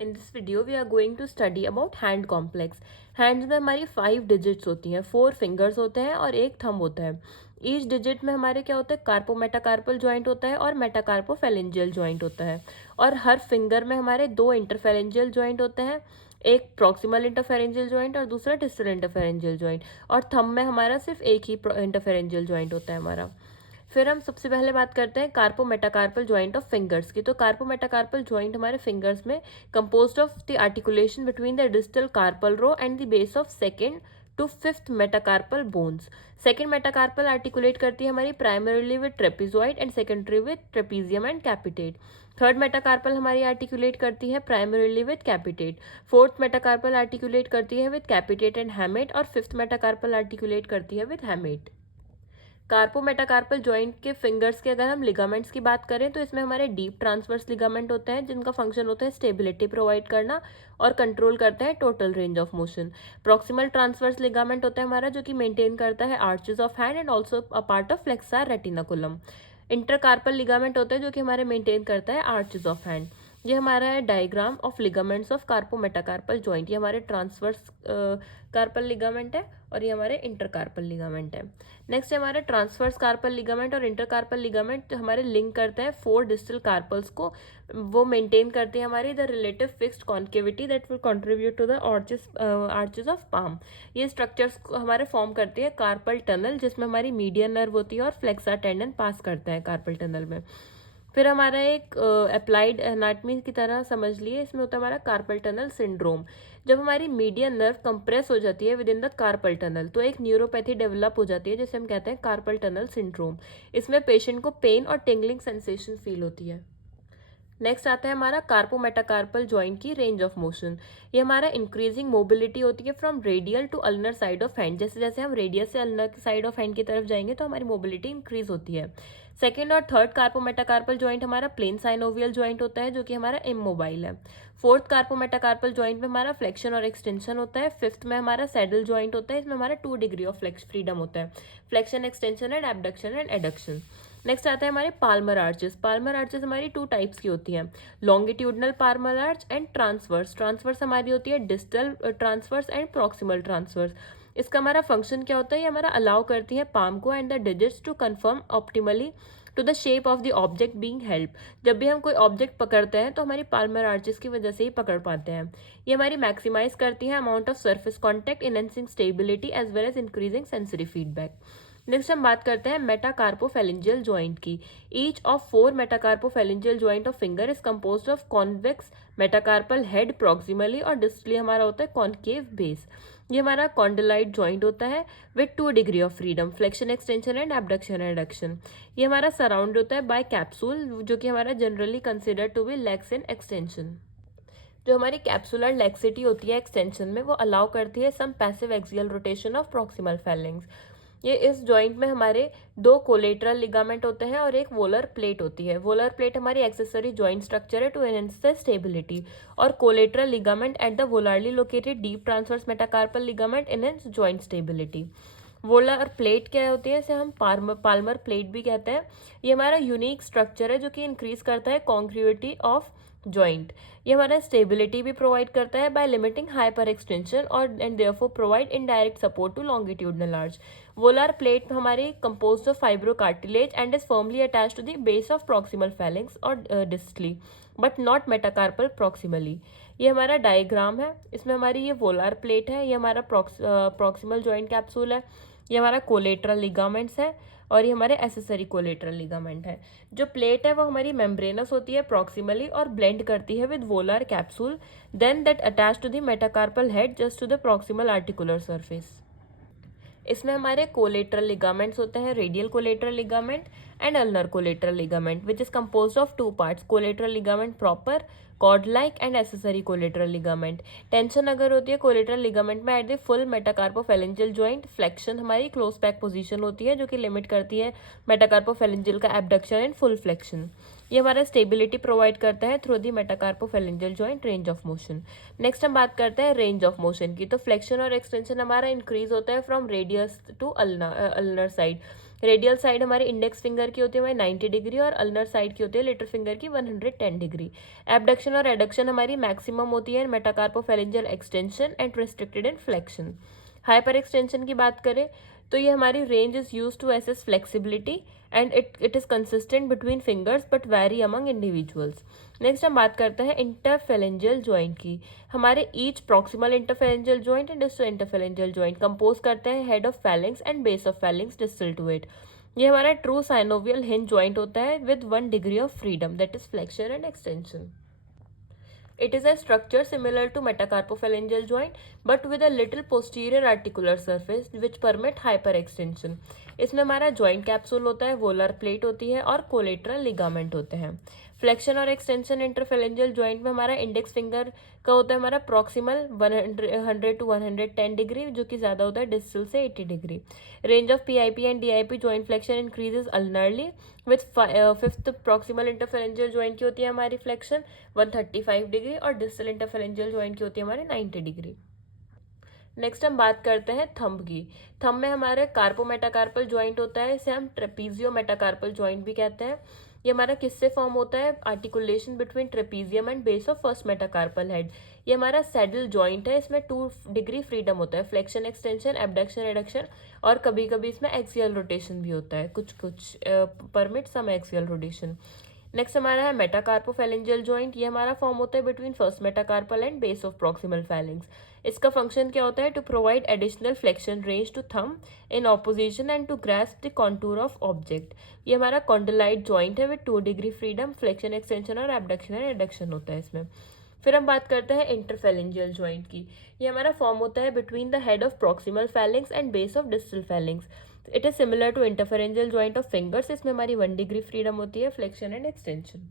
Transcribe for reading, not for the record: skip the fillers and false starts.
In this video we are going to study about hand complex. Hands में हमारी 5 digits होती हैं, 4 fingers होते हैं और एक थंब होता है। ईच डिजिट में हमारे क्या होता है, कार्पो मेटाकार्पल जॉइंट होता है और मेटाकार्पोफेरेंजियल जॉइंट होता है। और हर फिंगर में हमारे 2 इंटरफेरेंजियल जॉइंट होते हैं, एक प्रॉक्सिमल इंटरफेरेंजियल जॉइंट और दूसरा डिस्टल इंटरफेरेंजियल जॉइंट। और थंब में हमारा सिर्फ एक ही इंटरफेरेंजियल जॉइंट होता है हमारा। फिर हम सबसे पहले बात करते हैं carpo metacarpal joint of fingers की। तो कार्पो मेटाकार्पल जॉइंट हमारे फिंगर्स में composed of the articulation between the distal carpal row and the base of second to fifth metacarpal bones. Second metacarpal articulate करती है हमारी primarily with trapezoid and secondary with trapezium and capitate. Third metacarpal हमारी articulate करती है primarily with capitate. Fourth metacarpal articulate करती है with कैपिटेट and हैमेट और fifth metacarpal articulate करती है विद हैमेट। कार्पो मेटाकार्पल जॉइंट के फिंगर्स के अगर हम लिगामेंट्स की बात करें तो इसमें हमारे डीप ट्रांसवर्स लिगामेंट होते हैं जिनका फंक्शन होता है स्टेबिलिटी प्रोवाइड करना और कंट्रोल करता है total range of motion. Proximal transverse ligament होता है हमारा जो कि मेंटेन करता है arches of hand and also a part of flexor retinaculum. Intercarpal ligament होता है जो कि हमारे मेंटेन करता है आर्चेस ऑफ हैंड। ये हमारा है diagram of ligaments of कार्पो metacarpal joint. ये हमारे ट्रांसवर्स कार्पल लिगामेंट है और ये हमारे इंटरकार्पल लिगामेंट है। नेक्स्ट है हमारे ट्रांसवर्स कार्पल लिगामेंट और इंटरकार्पल लिगामेंट हमारे लिंक करते हैं 4 डिस्टल कार्पल्स को। वो मेंटेन करते हैं हमारी the relative fixed concavity that will contribute to the arches of palm. ये स्ट्रक्चर्स हमारे फॉर्म करती है कार्पल टनल जिसमें हमारी मीडियन नर्व होती है और फ्लेक्सर टेंडन पास करता है कार्पल टनल में। फिर हमारा एक अप्लाइड एनाटमी की तरह समझ लिए, इसमें होता है हमारा कार्पल टनल सिंड्रोम। जब हमारी मीडियन नर्व कंप्रेस हो जाती है with in the carpal tunnel तो एक न्यूरोपैथी डेवलप हो जाती है जिसे हम कहते हैं कार्पल टनल सिंड्रोम। इसमें पेशेंट को पेन और टिंगलिंग सेंसेशन फील होती है। नेक्स्ट आता है हमारा कार्पो मेटाकार्पल जॉइंट की रेंज ऑफ मोशन। ये हमारा इंक्रीजिंग मोबिलिटी होती है from radial to ulnar side of hand. जैसे जैसे हम रेडियस से अल्नर साइड ऑफ हैंड की तरफ जाएंगे तो हमारी मोबिलिटी इंक्रीज होती है। सेकेंड और थर्ड कार्पो मेटाकार्पल जॉइंट हमारा प्लेन साइनोवियल जॉइंट होता है जो कि हमारा इमोबाइल है। फोर्थ कार्पो मेटाकार्पल जॉइंट में हमारा फ्लेक्शन और एक्सटेंशन होता है। फिफ्थ में हमारा सैडल जॉइंट होता है, इसमें हमारा 2 डिग्री ऑफ फ्लेक्स फ्रीडम होता है, flexion extension and abduction and adduction. Next आता है हमारे पाल्मर आर्चेस। पाल्मर आर्चेस हमारी 2 टाइप्स की होती हैं, longitudinal Palmer arch and transverse. Transverse हमारी होती है distal transverse and proximal transverse. इसका हमारा फंक्शन क्या होता है, ये हमारा अलाउ करती है पाम को and the digits to confirm optimally to the shape of the object being help. जब भी हम कोई ऑब्जेक्ट पकड़ते हैं तो हमारी पाल्मर आर्चेस की वजह से ही पकड़ पाते हैं। ये हमारी मैक्सिमाइज करती है amount of surface contact, enhancing stability as well as increasing sensory feedback. Next हम बात करते हैं मेटाकार्पोफेरेंजियल जॉइंट की। Each of 4 metacarpophalangeal joint of finger is composed of convex metacarpal head proximally और डिस्टली हमारा होता है कॉन्केव बेस। ये हमारा कॉन्डलाइट जॉइंट होता है with 2 degree of freedom, flexion extension and abduction adduction. ये हमारा सराउंड होता है बाय कैप्सूल जो कि हमारा generally consider to be legs in extension. जो हमारी कैप्सुलर लेक्सिटी होती है एक्सटेंशन में वो अलाउ करती है some passive axial rotation of proximal phalanges. ये इस जॉइंट में हमारे 2 कोलेटरल लिगामेंट होते हैं और एक वोलर प्लेट होती है। वोलर प्लेट हमारी एक्सेसरी जॉइंट स्ट्रक्चर है टू एनहेंस द स्टेबिलिटी और collateral ligament at the volarly located deep transverse metacarpal ligament enhance joint stability. Volar plate क्या होती है, इसे हम पाल्मर प्लेट भी कहते हैं। ये हमारा यूनिक स्ट्रक्चर है जो कि इंक्रीज करता है कॉन्ग्रुइटी ऑफ जॉइंट। ये हमारा स्टेबिलिटी भी प्रोवाइड करता है बाय लिमिटिंग हाइपर एक्सटेंशन और and therefore provide indirect support to longitudinal arch. Volar plate हमारी composed of fibrocartilage and is firmly attached to the base of proximal phalanges और distally but not metacarpal proximally. ये हमारा diagram है, इसमें हमारी ये वोलार plate है, ये हमारा प्रॉक्सिमल जॉइंट कैप्सूल है, ये हमारा कोलेट्रल लिगामेंट्स है और ये हमारे एसेसरी कोलेट्रल लिगामेंट है। जो प्लेट है वो हमारी मेम्ब्रेनस होती है प्रॉक्सिमली और ब्लेंड करती है with volar capsule then that attach to the metacarpal head just to the proximal articular surface. इसमें हमारे कोलेट्रल लिगामेंट्स होते हैं, radial collateral ligament and ulnar collateral ligament which is composed of 2 parts, collateral ligament proper, cord like and accessory collateral ligament. Tension अगर होती है collateral ligament में at the full metacarpophalangeal joint, flexion हमारी close pack position होती है जो कि limit करती है मेटाकार्पोफेरेंजियल का एबडक्शन एंड फुल फ्लेक्शन। ये हमारा स्टेबिलिटी प्रोवाइड करता है through the metacarpophalangeal joint range of motion. Next हम बात करते हैं रेंज ऑफ मोशन की। तो फ्लेक्शन और एक्सटेंशन हमारा इंक्रीज होता है from radius to ulnar side. Radial side हमारे इंडेक्स फिंगर की होती है हमारी 90 डिग्री और अल्नर साइड की होती है लिटिल फिंगर की 110 डिग्री। एबडक्शन और एडक्शन हमारी मैक्सिमम होती है metacarpophalangeal extension and restricted in flexion. Hyperextension की बात करें तो ये हमारी range is use to assess flexibility and it is consistent between fingers but vary among individuals. Next हम बात करते हैं इंटरफेरेंजियल जॉइंट की। हमारे each proximal interphalangeal joint and distal interphalangeal joint compose करते हैं head of phalanges and base of phalanges distal to it. ये हमारा ट्रू साइनोवियल हिंज जॉइंट होता है with 1 degree of freedom that is flexion and extension. It is a structure similar to metacarpophalangeal joint but with a little posterior articular surface which permit hyperextension. इसमें हमारा joint capsule होता है, volar plate होती है और collateral ligament होते हैं। Flexion और एक्सटेंशन इंटरफेरेंजियल जॉइंट में हमारा इंडेक्स फिंगर का होता है हमारा प्रॉक्सिमल 100 to 110 डिग्री जो कि ज़्यादा होता है डिस्टल से 80 डिग्री। Range of PIP and DIP joint flexion increases ulnarly with fifth proximal interphalangeal joint की होती है हमारी फ्लेक्शन 135 डिग्री और डिस्टल इंटरफेरेंजियल जॉइंट की होती है हमारी 90 डिग्री। नेक्स्ट हम बात करते हैं थंब की। थंब में हमारे कार्पोमेटाकार्पल जॉइंट होता है, इसे हम ट्रेपीजियो मेटाकार्पल जॉइंट भी कहते हैं। ये हमारा किससे फॉर्म होता है? Articulation between trapezium and base of first metacarpal head. ये हमारा सैडल जॉइंट है, इसमें 2 डिग्री फ्रीडम होता है, फ्लेक्शन एक्सटेंशन एबडक्शन एडक्शन और कभी कभी इसमें एक्सियल रोटेशन भी होता है, कुछ कुछ permit some axial rotation. Next हमारा है मेटाकार्पोफेलेंजियल जॉइंट। ये हमारा फॉर्म होता है between first metacarpal and base of proximal phalanges. इसका फंक्शन क्या होता है? To provide additional flexion range to thumb in opposition and to grasp the contour of object. ये हमारा कॉन्डलाइट जॉइंट है with 2 degree freedom, flexion extension और abduction and adduction होता है इसमें। फिर हम बात करते हैं इंटरफेलेंजियल जॉइंट की। ये हमारा फॉर्म होता है between the head of proximal phalanges and base of distal phalanges. It is similar to interphalangeal joint of fingers. इसमें हमारी 1 डिग्री फ्रीडम होती है, फ्लेक्शन एंड एक्सटेंशन।